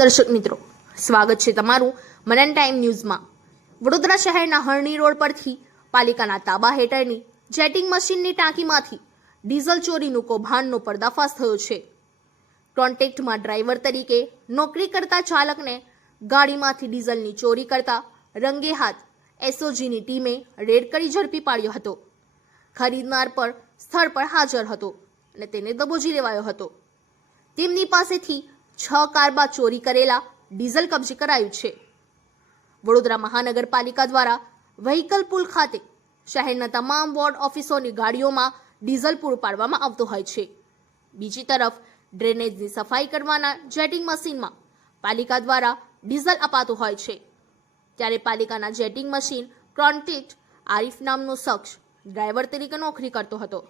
દર્શક મિત્રો, સ્વાગત છે તમારું મનન ટાઈમ ન્યૂઝમાં। વડોદરા શહેરના હરણી રોડ પરથી પાલિકાના તાબા હેઠળની જેટિંગ મશીનની ટાંકીમાંથી ડીઝલ ચોરીનું કૌભાંડનો પર્દાફાશ થયો છે। કોન્ટેક્ટમાં ડ્રાઈવર તરીકે નોકરી કરતા ચાલકને ગાડીમાંથી ડીઝલની ચોરી કરતા રંગે હાથ એસઓજીની ટીમે રેડ કરી ઝડપી પાડ્યો હતો। ખરીદનાર પણ સ્થળ પર હાજર હતો અને તેને દબોચી લેવાયો હતો। તેમની પાસેથી 6 કારબા ચોરી કરેલા ડીઝલ કબજે કરાયું છે। વડોદરા મહાનગરપાલિકા દ્વારા વ્હીકલ પુલ ખાતે શહેરના તમામ વોર્ડ ઓફિસોની ગાડીઓમાં ડીઝલ પૂરું પાડવામાં આવતું હોય છે। બીજી તરફ ડ્રેનેજની સફાઈ કરવાના જેટિંગ મશીનમાં પાલિકા દ્વારા ડીઝલ અપાતું હોય છે। ત્યારે પાલિકાના જેટિંગ મશીન કોન્ટેક્ટ આરીફ નામનો શખ્સ ડ્રાઈવર તરીકે નોકરી કરતો હતો।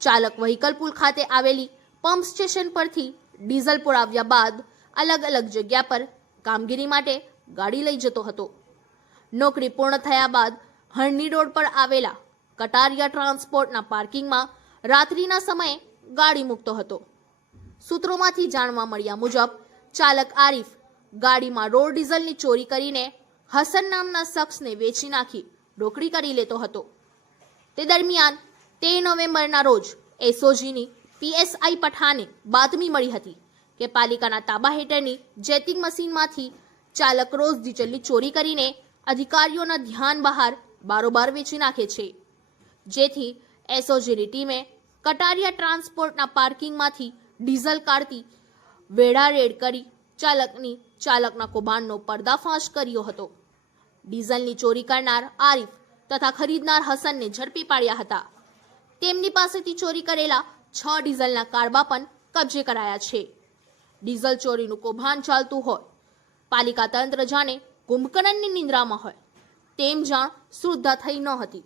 ચાલક વ્હીકલ પુલ ખાતે આવેલી પંપ સ્ટેશન પરથી ડીઝલ પુરાવ્યા બાદ અલગ અલગ જગ્યા પર કામગીરી માટે ગાડી લઈ જતો હતો। નોકરી પૂર્ણ થયા બાદ હરણી રોડ પર આવેલા કટારિયા ટ્રાન્સપોર્ટના પાર્કિંગમાં રાત્રિના સમયે ગાડી મૂકતો હતો। સૂત્રોમાંથી જાણવા મળ્યા મુજબ ચાલક આરીફ ગાડીમાં રોડ ડીઝલની ચોરી કરીને હસન નામના શખ્સને વેચી નાખી રોકડી કરી લેતો હતો। તે દરમિયાન 13 નવેમ્બરના રોજ એસઓજીની પીએસઆઈ પઠાને બાતમી મળી હતી કે પાલિકાના તાબા હેઠળની જેટિંગ મશીનમાંથી ચાલક રોજ ડીઝલની ચોરી કરીને અધિકારીઓના ધ્યાન બહાર બારોબાર વેચી નાખે છે। જેથી એસઓજીની ટીમે કટારિયા ટ્રાન્સપોર્ટના પાર્કિંગમાંથી ડીઝલ કાઢતી વેળા રેડ કરી ચાલકના કૌભાંડનો પર્દાફાશ કર્યો હતો। ડીઝલની ચોરી કરનાર આરીફ તથા ખરીદનાર હસનને ઝડપી પાડ્યા હતા। તેમની પાસેથી ચોરી કરેલા 6 ડીઝલના કારબા પણ કબજે કરાયા છે। ડીઝલ ચોરીનું કૌભાંડ ચાલતું હોય, પાલિકા તંત્ર જાણે કુંભકર્ણની નિંદ્રામાં હોય તેમ જાણ શ્રદ્ધા થઈ ન હતી।